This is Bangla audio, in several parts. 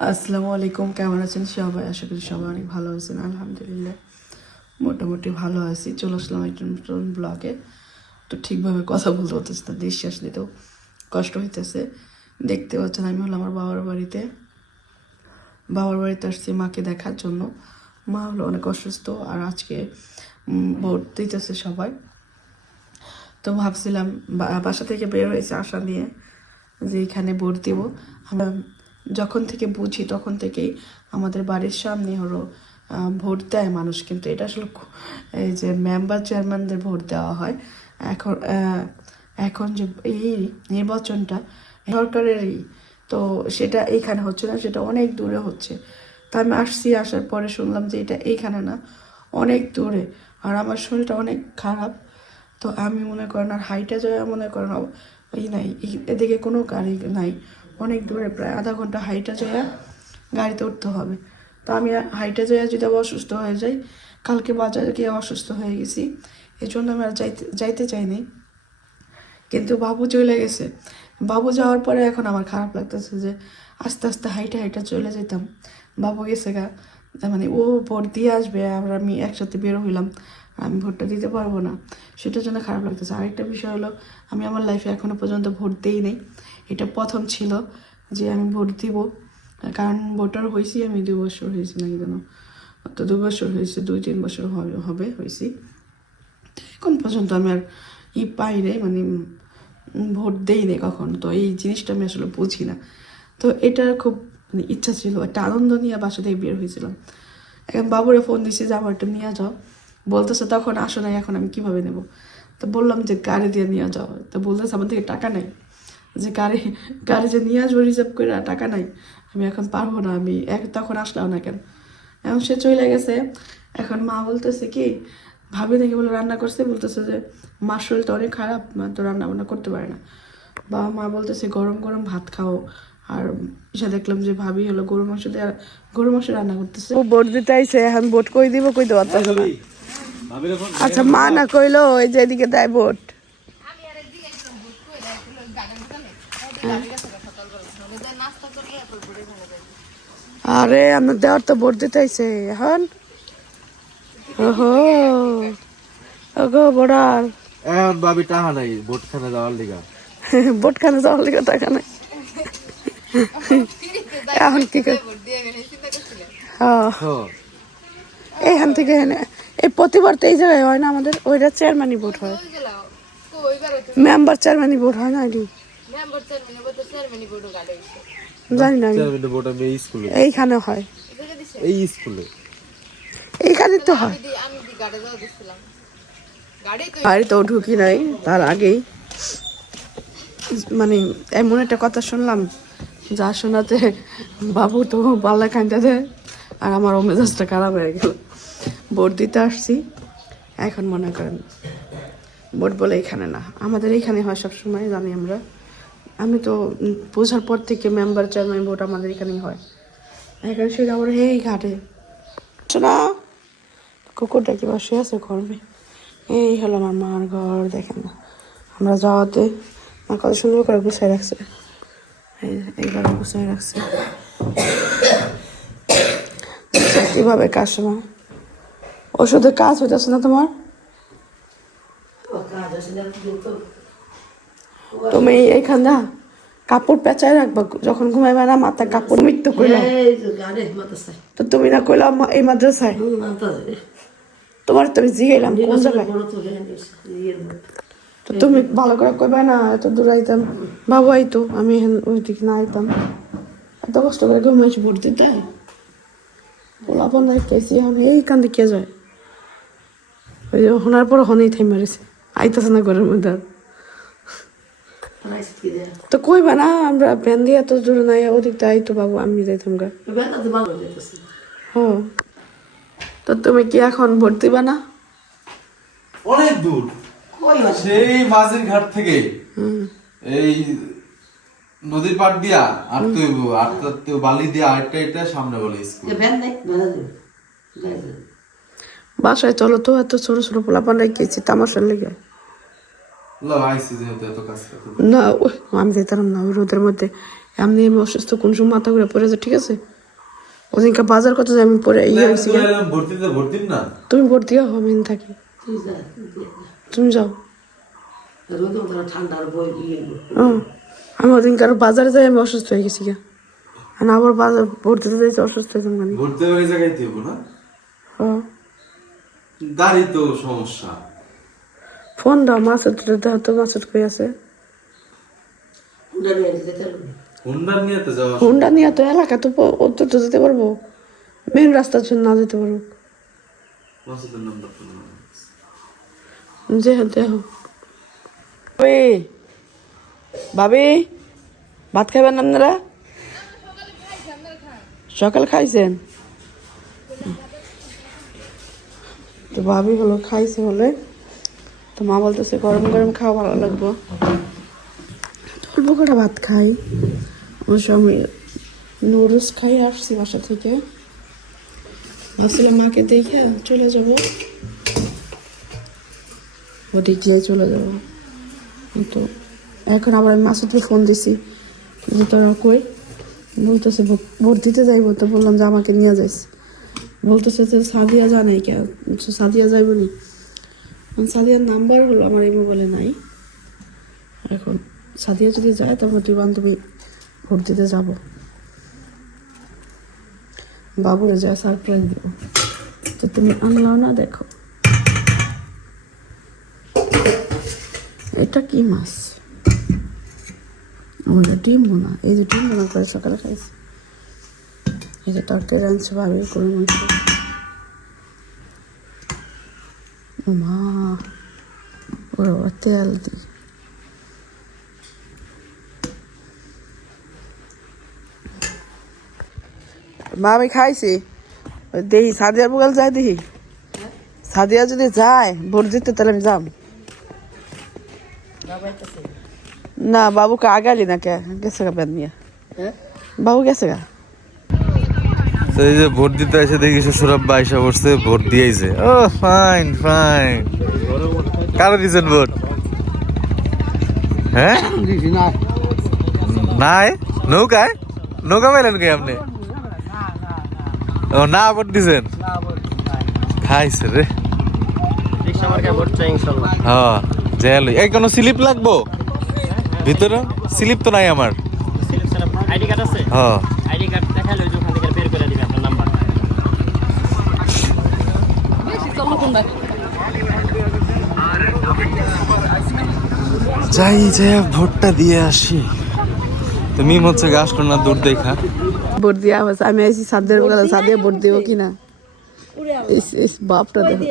আসসালামু আলাইকুম, কেমন আছেন সবাই? আশা করি সবাই অনেক ভালো আছেন। আলহামদুলিল্লাহ মোটামুটি ভালো আছি। চলে আসলাম একটা নতুন ব্লগে। তো ঠিকভাবে কথা বলতে পারতেছি না, নিঃশ্বাস নিতেও কষ্ট হইতেছে। দেখতে পাচ্ছেন আমি হলো আমার বাবার বাড়িতে আসছি মাকে দেখার জন্য। মা হলো অনেক অসুস্থ, আর আজকে ভোট দিতেছে সবাই। তো ভাবছিলাম বাসা থেকে বের হয়েছে আশা নিয়ে যে এখানে ভোট দিব। আমরা যখন থেকে বুঝি তখন থেকেই আমাদের বাড়ির সামনে হলো ভোট দেয় মানুষ, কিন্তু এটা আসলে এই যে মেম্বার চেয়ারম্যানদের ভোট দেওয়া হয়। এখন এখন যে এই নির্বাচনটা সরকারেরই, তো সেটা এইখানে হচ্ছে না, সেটা অনেক দূরে হচ্ছে। তা আমি আসার পরে শুনলাম যে এটা এইখানে না, অনেক দূরে। আর আমার শরীরটা অনেক খারাপ, তো আমি মনে করেন আর হাইটা যায় মনে করেন নাই, এদিকে কোনো গাড়ি নাই, অনেক দূরে, প্রায় আধা ঘন্টা হাইটা যায় গাড়িতে উঠতে হবে। তো আমি হাইটা যায় যদি আবার অসুস্থ হয়ে যাই, কালকে বাজারে গিয়ে অসুস্থ হয়ে গেছি, এই জন্য আমি আর যাইতে চাইনি। কিন্তু বাবু চলে গেছে। বাবু যাওয়ার পরে এখন আমার খারাপ লাগতেছে যে আস্তে আস্তে হাইটা চলে যেতাম। বাবু গেছে গা, মানে ও ভোট দিয়ে আসবে, আমি একসাথে বের হইলাম, আমি ভোটটা দিতে পারবো না, সেটার জন্য খারাপ লাগতেছে। আরেকটা বিষয় হলো, আমি আমার লাইফে এখনো পর্যন্ত ভোট দিই নেই। এটা প্রথম ছিল যে আমি ভোট দিব, কারণ ভোটার হয়েছি আমি 2 বছর হয়েছি নাকি যেন, তো 2 বছর হয়েছে, 2-3 বছর হবে হয়েছি। এখন পর্যন্ত আমি আর পাই নাই, মানে ভোট দেই নেই কখনো। তো এই জিনিসটা আমি আসলে বুঝি না। তো এটার খুব মানে ইচ্ছা ছিল, একটা আনন্দ নিয়ে বাসা থেকে বের হয়েছিলাম। এখন বাবুরে ফোন দিছি যে আমার একটা নিয়ে যাও, বলতেছে তখন আসো নাই, এখন আমি কিভাবে নেব? তো বললাম যে গাড়ি দিয়ে নিয়ে যাও, তো বলতেছে আমার থেকে টাকা নেই, যে গাড়ি যে নিয়ে আসবো রিজার্ভ করে, টাকা নাই, আমি এখন পারবো না, আমি তখন আসলাম না কেন। এখন সে চলে গেছে। এখন মা বলতেছে কি, ভাবি নাকি বলে রান্না করছে, বলতেছে যে মার শরীরটা অনেক খারাপ, মা তো রান্না বান্না করতে পারে না। বাবা মা বলতেছে গরম গরম ভাত খাও। আর এসে দেখলাম যে ভাবি হলো গরু মাংস রান্না করতেছে। ও ভোট দিতে আইছে, এখন ভোট কই দিব কই দেওয়া পারতেছে না। আচ্ছা মা না কইলো ওই যে এদিকে দেয় ভোট। আরে আমার দেওয়ার তো ভোট দিতে আইছে এখন। ওহো ওগো বড়ার এখন ভাবি টাকা নাই ভোটখানে যাওয়ার লিগা। ভোটখানে যাওয়ার লিগে টাকা নাই, এখন কি করে? এইখান থেকে এই প্রতিবার তো এই জায়গায় হয় না আমাদের, ওইটা চেয়ারম্যানই ভোট হয়, মেম্বার চেয়ারম্যানই ভোট হয় না। জানি না, এইখানে হয়, এই স্কুলে এইখানে তো হয়। বাড়িতেও ঢুকি নাই, তার আগেই মানে এমন একটা কথা শুনলাম যা শোনাতে বাবু তো পাল্লা খাইতে দেয়, আর আমারও মেজাজটা খারাপ হয়ে গেল। ভোট দিতে আসছি, এখন মনে করেন ভোট বলে এখানে না, আমাদের এইখানে হয় সবসময়, জানি আমরা। আমি তো বোঝার পর থেকে মেম্বার চেয়ারম্যান ভোট আমাদের এখানেই হয়। এখন সেটা আবার এই ঘাটে শোনা কুকুরটা কি বসে আছে ঘরমে। এই হলো আমার মার ঘর, দেখেন না আমরা যাওয়াতে মা কত সুন্দর করে গুছাই রাখছে, এইভাবে গুছাই রাখছে। কিভাবে কাজ সময় ওষুধের কাজ হইতেছে না তোমার? তুমি এইখান না কাপড় পেঁচায় রাখবা, যখন ঘুমাইবা না মাথায় কাপড় মৃত্যু কইলাম, তো তুমি না কইলাম এই মাদ্রাসায়, তোমার তুমি জিগাইলাম কোন জায়গায়, তো তুমি ভালো করে কইবা না, এত দূর আইতাম বাবু আইতো, আমি ওই দিকে না আইতাম, এত কষ্ট করে ঘুমাইছি ভোট দিতে, পোলাপন রেখেছি, এখন এই কান্দে কে যায়, ওই যে শোনার পর হনেই থাই মারিছে, আইতাছে না ঘরের মধ্যে। তো কইবা না আমরা ভ্যান দিয়ে এত দূর নাই, ওদিকটা আইতো বাবু, আমি যাইতাম গা। হ্যাঁ, তো তুমি কি এখন ভোট দিবা না? অনেক দূর, সেই মাঝের ঘাট থেকে এই নদীর পাড় দিয়া আটতে বালি দিয়া আটটা এটা সামনে বলে স্কুল। বাসায় চলো তো, এত ছোট ছোট পোলাপান রেখেছি তামাশার লেগে। না আমি যেতাম না, ওই রোদের মধ্যে এমনি আমি অসুস্থ কোন সময় মাথা ঘুরে পড়ে যায়, ঠিক আছে? ওদিনকে বাজার করতে যাই আমি পরে ইয়ে হয়েছি। ভর্তি না, তুমি ভর্তি হও, আমি এখানে থাকি, তুমি যাও। আমি ওদিনকার বাজারে যাই আমি অসুস্থ হয়ে গেছি গা, আর আবার বাজার ভর্তিতে যাইছি অসুস্থ হয়েছি মানে। ভর্তি হয়ে জায়গায় দিব না, দাঁড়ি তো সমস্যা। ফোন দাও মাসুদ, দাও তো, মাসুদ কই আছে? হুন্ডা নিয়ে তো এলাকা তো অন্তত যেতে পারবো, মেন রাস্তার জন্য না যেতে পারবো। যে দেখো ভাবি, ভাত খাবেন আপনারা? সকাল খাইছেন তো? ভাবি হলো খাইছে বলে, তো মা বলতেছে গরম গরম খাওয়া ভালো লাগবো, অল্প করে ভাত খাই। অবশ্য আমি নুডলস খাই আসছি বাসা থেকে, ভাবছিলাম মাকে দেখে চলে যাবো, ওদিক গিয়ে চলে যাবো। কিন্তু এখন আবার আমি মাসুদকে ফোন দিছি যে তোরা কই, বলতেছে ভোট দিতে যাইবো, তো বললাম যে আমাকে নিয়ে যাইস, বলতেছে যে সাদিয়া জানে কে, সাদিয়া যাইব নি? সাদিয়ার নাম্বার হলো আমার এই মোবাইলে নাই, এখন সাদিয়া যদি যায় তারপর তুই বান্ধবী ভোট দিতে যাবো, বাবুরে যায় সারপ্রাইজ দিব। তো তুমি আনলাও না, দেখো এটা কি মাছ, আমরা ডিম বোনা, এই যে ডিম বোনা করে সকালে খাইছি, এই যে তরকারি রাঁধছে ভাবি করে মাংস। মা ওরা তেল দিই, মা আমি খাইছি, দেখি সাদিয়ার বগাল যায়, দেখি সাদিয়া যদি যায় ভোট দিতে তাহলে আমি যাম না। বাবুকে আগালি না কে গেছে গা বেদ নিয়ে, বাবু গেছে গা। এই যে ভোট দিতে এসে দেখি শ্বশুরাব্বা আইসা বসছে, ভোট দিয়েছে। ও ফাইন ফাইন, কারো দিচ্ছেন ভোট? হ্যাঁ নাই, নৌকায় নৌকা পাইলেন কে আপনি? ও না, ভোট দিছেন, খাইছে রে। হ্যাঁ জেল, এই কোনো স্লিপ লাগবো ভিতরে? স্লিপ তো নাই আমার। আইডি কার্ড আছে? হ্যাঁ আইডি কার্ড দেখালে ওই যে ওখান থেকে বের করে দিবে আপনার নাম্বার। যাই যে ভোটটা দিয়ে আসি। তুমি হচ্ছে গাছ না দূর দেখা ভোট দিয়া হয়েছে, আমি আইসি সাদের বগালে, সাদিয়া ভোট দিব কিনা। বাপটা দেখো,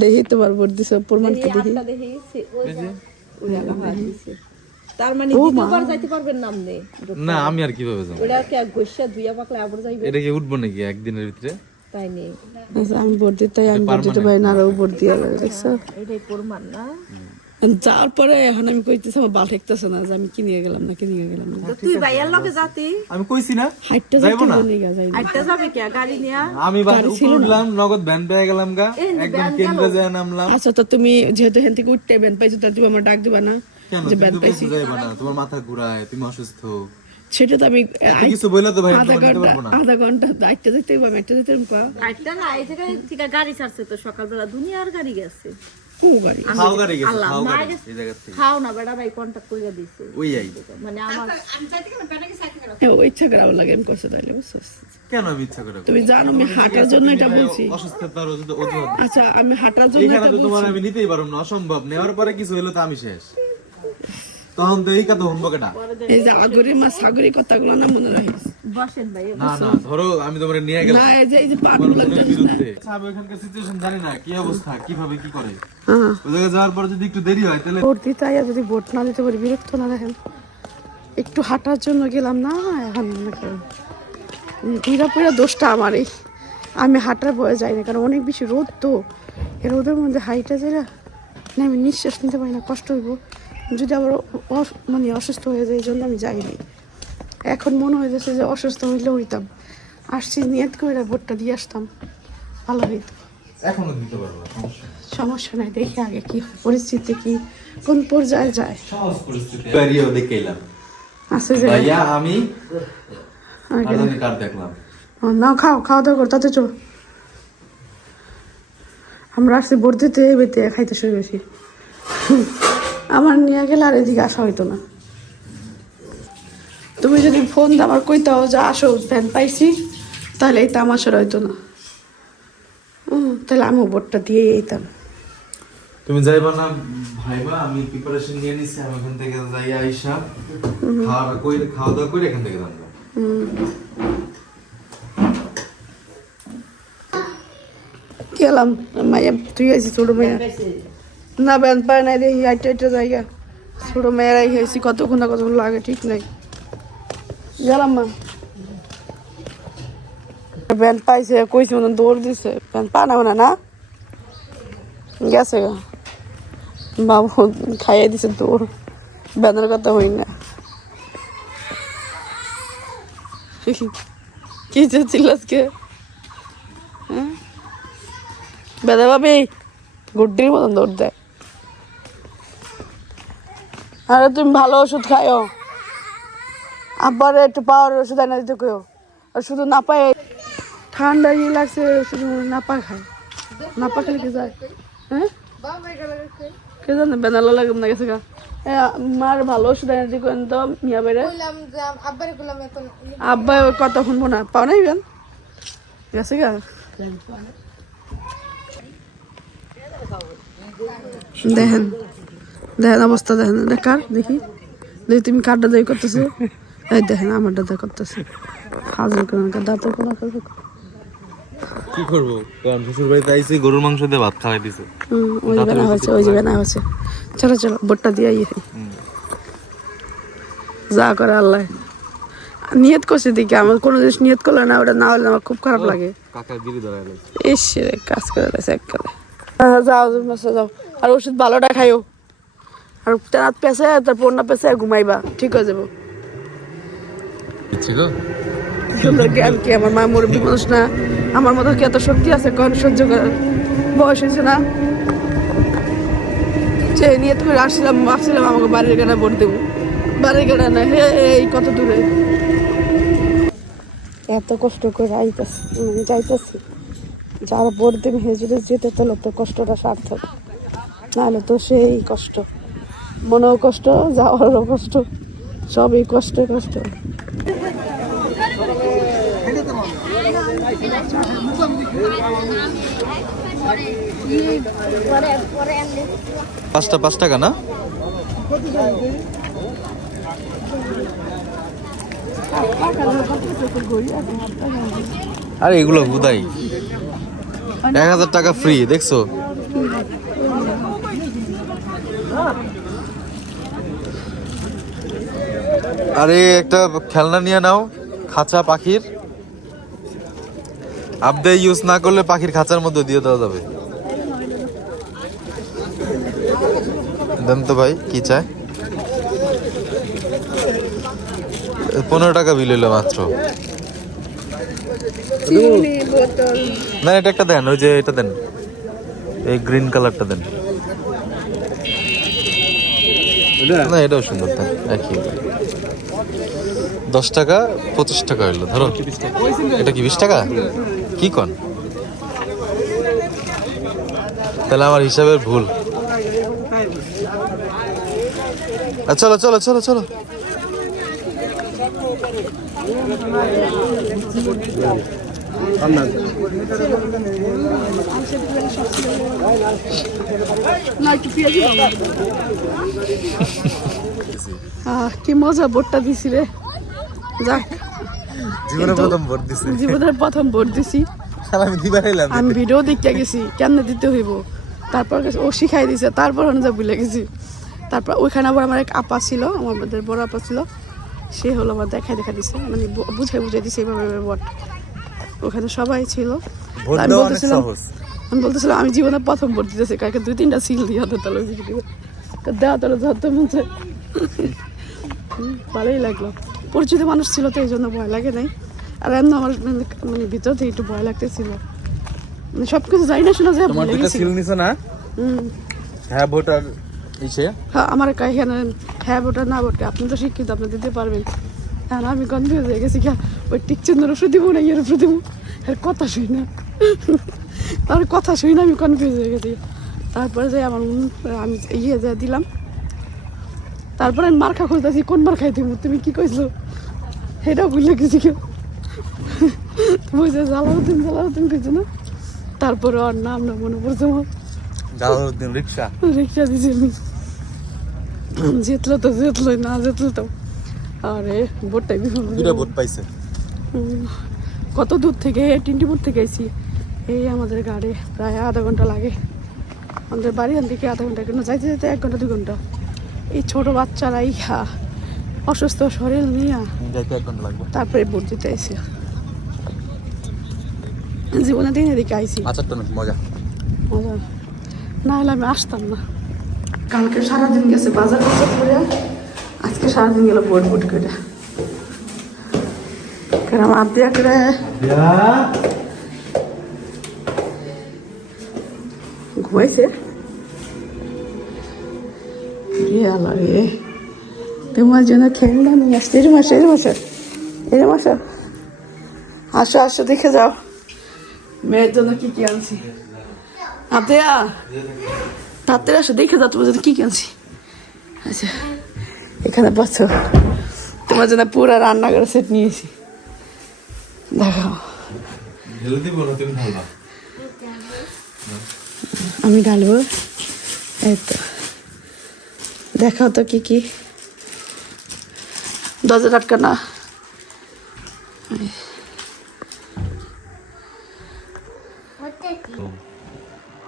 দেখি তোমার ভোট দিছে প্রমাণটা দেখি। তার মানে দ্বিতীয়বার যাইতে পারবেন না আপনি? না আমি আর কিভাবে যাবো? ওটা কি ঘষা ধুইয়া পাকলে আবার যাইবে? এটা কি উঠবো নাকি একদিনের ভিতরে? তাই নেই, আমি ভোট দিতে, আমি ভোট দিতে পারি না, আরো ভোট দিয়া লাগে, দেখছো? এটাই প্রমাণ না। যাওয়ার পরে এখন আমি কইতেছি আমার বাল ঠেকতেছে না যে আমি কিনে গেলাম না, কিনে গেলাম না। তুই ভাইয়ার লগে যাতি, আমি কইছি না হাইটটা যাইতে বলি গা, যাই না। আইটা যাবে কি গাড়ি নিয়া? আমি বাসে উঠলাম, নগদ ভ্যান পেয়ে গেলাম গা, একদম কেন্দ্রে যায় নামলাম। আচ্ছা তো তুমি যেহেতু এখান থেকে উঠতে ভ্যান পাইছো, তাহলে তুমি আমার ডাক দিবা না কেন যে তুমি ভ্যান তো পাইছি? বলতে যাইবা না, তোমার মাথা ঘুরায়, তুমি অসুস্থ। সেটা তো আমি এত কিছু বইলা তো ভাই আধা তোমার দিতে ঘন্টা পারবো না। আধা ঘন্টা আইটটা যেতে হবে, একটা যেতে পা আইটা না, এই জায়গায় থেকে গাড়ি ছাড়ছে তো সকালবেলা, দুনিয়ার গাড়ি গেছে। কোন গাড়ি? খাও গাড়ি গেছে, আল্লাহ, খাও মা গাড়ি গেছে। এই জায়গা থেকে। খাও না বেড়া ভাই, কন্টাক্ট করে দিছে। ওই আই মানে আমার হ্যাঁ, ও ইচ্ছা করাও লাগে, আমি করছে তাইলে, বুঝছো? কেন আমি ইচ্ছা করে? তুমি জানো আমি হাঁটার জন্য এটা বলছি। অসুস্থতার অজুহাত। আচ্ছা আমি হাঁটার জন্য এইখানে এটা তো তোমার বলছি। আমি নিতেই পারবো না, অসম্ভব। নেওয়ার পরে কিছু হইলো তো আমি শেষ, তখন তো এই কথা শুনবো কেটা? এই যে আগরি মা সাগরি কথাগুলো না মনে রাখিস। বসেন ভাই, না না, ধরো আমি তোমার নিয়ে গেলাম না এই যে তোমার পাগল মনের লাগতেছে। বিরুদ্ধে। আমি ওখানকার সিচুয়েশন জানি না কি অবস্থা, কিভাবে কি করে। হ্যাঁ, ওই জায়গায় যাওয়ার পর যদি একটু দেরি হয় তাহলে ভোট দিতে আইয়া যদি ভোট না দিতে পারি, বিরক্ত না দেখেন? একটু হাঁটার জন্য গেলাম না, এখন মনে করেন পুরা দোষটা আমারই। আমি হাঁটার ভয়ে যাই না, কারণ অনেক বেশি রোদ তো, এই রোদের মধ্যে হাইটা যায় না, আমি নিঃশ্বাস নিতে পারি না, কষ্ট হইব যদি আবার মানে অসুস্থ হয়ে যায়, এই জন্য আমি যাইনি। এখন মনে হয়েছে যে অসুস্থ হইলে হইতাম, আসছি নিয়ত করে ভোটটা দিয়ে আসতাম, ভালো হইতো। এখনো দিতে পারবো, সমস্যা নেই। সমস্যা নাই, দেখি আগে কি হয়, পরিস্থিতি কি কোন পর্যায়ে যায়। সহজ পরিস্থিতি বাড়িও দেখে এলাম আছে যে ভাইয়া আমি আর কি- আদানি কার্ড দেখলাম। নাও খাওয়া দাওয়া করো, তাতে চলো। আমরা আসছি ভোট দিতে বেতে খাইতে শুরু বেশি। আমার নিয়ে গেলে আর এদিকে আসা হইতো না। তুমি যদি ফোন দিয়ে আমার কইতাও যে আসো ফ্যান পাইছি, তাহলে এই তামাশার হইতো না। তাহলে আমিও ভোটটা দিয়ে যেতাম। তুমি যাইবা না ভাইবা, আমি প্রিপারেশন নিয়ে নিছি, আমি এখান থেকে যাই আইসা খাওয়া দাওয়া করে এখান থেকে যাবো। গেলাম মাইয়া, তুই আইসি ছোট মাইয়া না ব্যান পায় নাই দেখি আইটা জায়গা ছোট মেয়ের আইসি কতক্ষণ না কতক্ষণ লাগে ঠিক নাই। গেলাম মা, ব্যান পাইছে কইছে মতন দৌড় দিছে, ব্যান পা না না গেছে গা বাবু খাইয়ে দিছে দৌড়, ব্যানের কথা হই না। কি চেয়েছিল আজকে? হ্যাঁ বেদা ভাবি গুড্ডির মতন দৌড় দেয়। আরে তুমি ভালো ওষুধ খাইও, আব্বার একটু পাওয়ার ওষুধ এনে দিতে কেউ, আর শুধু না পায় ঠান্ডা ইয়ে লাগছে, শুধু নাপা খায়, নাপা খেলে কি যায়? হ্যাঁ কে জানে বেনালা লাগে না গেছে গা। মার ভালো ওষুধ এনে দিতে কেন তো মিয়া বেড়ে আব্বা কথা শুনবো না, পাও নাই বেন গেছে গা। দেখেন দেখেন অবস্থা, দেখেন কার দেখি দেখি তুমি কারটা দায়ী করতেছো, এই দেখেন আমারটা দায়ী করতেছে ফাজল কোনো দাঁতের কোনো কি করবো, কারণ শ্বশুর বাড়িতে আইসি গরুর মাংস দিয়ে ভাত খাওয়াই দিছে। ওই যে বানা হচ্ছে, ওই যে বানা হচ্ছে। চলো চলো ভোটটা দিয়ে যা করে আল্লাহ। নিয়ত করছে দেখি, আমার কোনো জিনিস নিয়ত করলে না, ওটা না হলে আমার খুব খারাপ লাগে। কাকার বিড়ি ধরাই ইস রে কাজ করে দিয়েছে এককালে। যাও যাও, আর ওষুধ ভালোটা খাইও, আর রাত পেছে তারপর না পেছে আর ঘুমাইবা, ঠিক হয়ে যাবো। সুন্দর জ্ঞান কি, আমার মা মুরব্বী মানুষ না, আমার মতো কি এত শক্তি আছে কখন সহ্য করার? বয়স হয়েছে না, যে নিয়ত করে আসছিলাম, ভাবছিলাম আমাকে বাড়ির গানা ভোট দেবো, বাড়ির গানা না হে এই কত দূরে। এত কষ্ট করে যাইতেছি, যারা ভোট দেবে হে যদি যেতে তাহলে তো কষ্টটা সার্থক, নাহলে তো সেই কষ্ট, মনেও কষ্ট, যাওয়ারও কষ্ট, সবই কষ্ট কষ্ট। পাঁচ টাকা না? আরে এগুলো হুদাই 1000 টাকা ফ্রি, দেখছো? আরে একটা খেলনা নিয়ে নাও, খাঁচা পাখির, আপডে ইউজ না করলে পাখির খাঁচার মধ্যে দিয়ে দেওয়া যাবে। দেন তো ভাই, কি চায়? 15 টাকা বিল হলো মাত্র। না এটা একটা দেন, ওই যে এটা দেন, এই গ্রিন কালারটা দেন। না এটাও সুন্দর, দেন একই। 10 টাকা 25 টাকা হইলো, ধরো। এটা কি 20 টাকা? কি কন? তাহলে আমার হিসাবের ভুল। চলো চলো চলো চলো। কি মজা ভোটটা দিছি রে, যাক জীবনের প্রথম ভোট দিছি। আমি ভিডিও দেখতে গেছি কেমনে দিতে হইব, তারপর ও শিখাই দিছে, তারপর যা ভুলে গেছি। তারপর ওইখানে আবার আমার এক আপা ছিল, আমাদের বড় আপা ছিল, সে হলো আমার দেখা দিছে, মানে বুঝাই দিছে এইভাবে ভোট। ওখানে সবাই ছিল, আমি বলতেছিলাম আমি জীবনে প্রথম ভোট দিতেছি, কাকে 2-3টা সিল দিয়ে হাতে তাহলে দেওয়া তাহলে ধরতে মনে ভালোই লাগলো। পরিচিত মানুষ ছিল তো এই জন্য ভয় লাগে নাই। আর এমন আমার মানে ভিতর থেকে একটু ভয় লাগতেছিল, মানে সবকিছু যাই না শোনা যায়। হ্যাঁ ভোটার ইসে হ্যাঁ আমার এখানে হ্যাঁ ভোটার না ভোটকে আপনি তো শিক্ষিত আপনি দিতে পারবেন। হ্যাঁ আমি কনফিউজ হয়ে গেছি কি ওই টিকচন্দ্রের ওষুধ দিব না ইয়ের ওষুধ দিব এর কথা শুই না আর কথা শুই না আমি কনফিউজ হয়ে গেছি। তারপরে যে আমার আমি ইয়ে যা দিলাম তারপরে আমি মার্কা খুঁজতেছি কোন মার খাই দিব তুমি কি কইছো সেটাও ভুলে গেছি কেউ বুঝে জালাউদ্দিন কইছো না। তারপরে ওর নাম না মনে পড়ছে আমার জালালউদ্দিন রিক্সা রিক্সা দিয়েছি আমি জিতলো তো জিতলো না জিতলো তো আরে ভোটটাই বিফল দুটা ভোট পাইছে কত দূর থেকে টিন্টিপুর থেকে আইছি এই আমাদের গাড়ি প্রায় আধা ঘন্টা লাগে আমাদের বাড়ি আন থেকে আধা ঘন্টা কেন যাইতে যেতে 1 ঘন্টা 2 ঘন্টা এই ছোট বাচ্চারাই অসুস্থ শরীর নিয়ে যাইতে 1 ঘন্টা লাগবে তারপরে ভোট দিতে আইছি জীবনে দিন এদিকে আইছি আচারটা অনেক মজা মজা না হলে আমি আসতাম না। কালকে সারাদিন গেছে বাজার করে আজকে সারাদিন গেল ভোট ভোট করে কেন আমার আদিয়া করে ঘুমাইছে রে তোমার জন্য খেলনা নিয়ে আসছে এরম আসো আসো আসো দেখে যাও মেয়ের জন্য কি কি আনছি আদিয়া তাড়াতাড়ি আসো দেখে যাও তোমার জন্য কি কি আনছি। আচ্ছা এখানে বসো তোমার জন্য পুরো রান্নাঘরের সেট নিয়েছি দেখাও ঢেলে দিব না তুমি ঢালবা আমি ঢালবো এই তো দেখাও তো কি কি দরজা আটকা না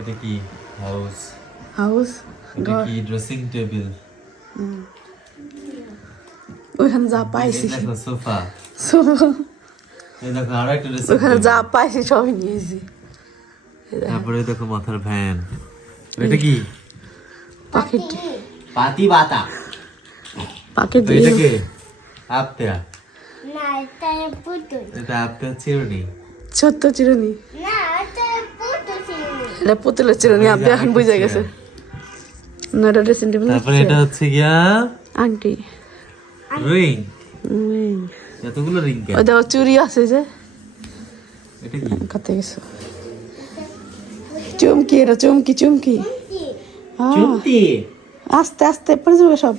এটা কি হাউস হাউস এটা কি ড্রেসিং টেবিল ওইখানে যা পাইছি দেখো সোফা সোফা এই দেখো আরো একটা ড্রেসিং ওখানে যা পাইছি সবই নিয়েছি তারপরে দেখো মাথার ফ্যান এটা কি পাখির পাতি বাতা পাখির তো এটা কি আপতেয়া না এটা পুতুল এটা আপতেয়া চিরুনি ছোট্ট চিরুনি না এটা পুতুল ছিল এটা পুতুলের চিরুনি আপনি এখন বুঝে গেছে না এটা ড্রেসিং টেবিল তারপরে এটা হচ্ছে গিয়া আংটি রিং এতগুলো রিং কেন ওই দেখো চুরি আছে যে এটা কি কত গেছো চুমকি এটা চুমকি হ্যাঁ চুমকি আস্তে আস্তে পড়ে যাবে সব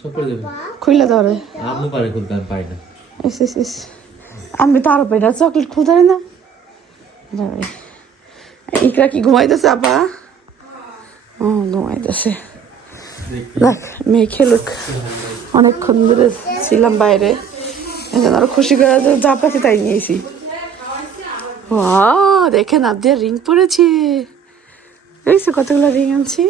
সব করে দেবে খুইলে ধরে আম্মু পারে খুলতে আমি পারি না ইস আমি তো আরো পেটা চকলেট খুলতে পারি না ইকরা কি ঘুমাইতেছে আপা ও ঘুমাইতেছে দেখ মেয়ে খেলুক অনেকক্ষণ ধরে ছিলাম বাইরে এখন আরো খুশি করে যা পাচ্ছি তাই নিয়েছি দেখেন আদিয়া রিং পরেছি এই কতগুলো রিং আনছি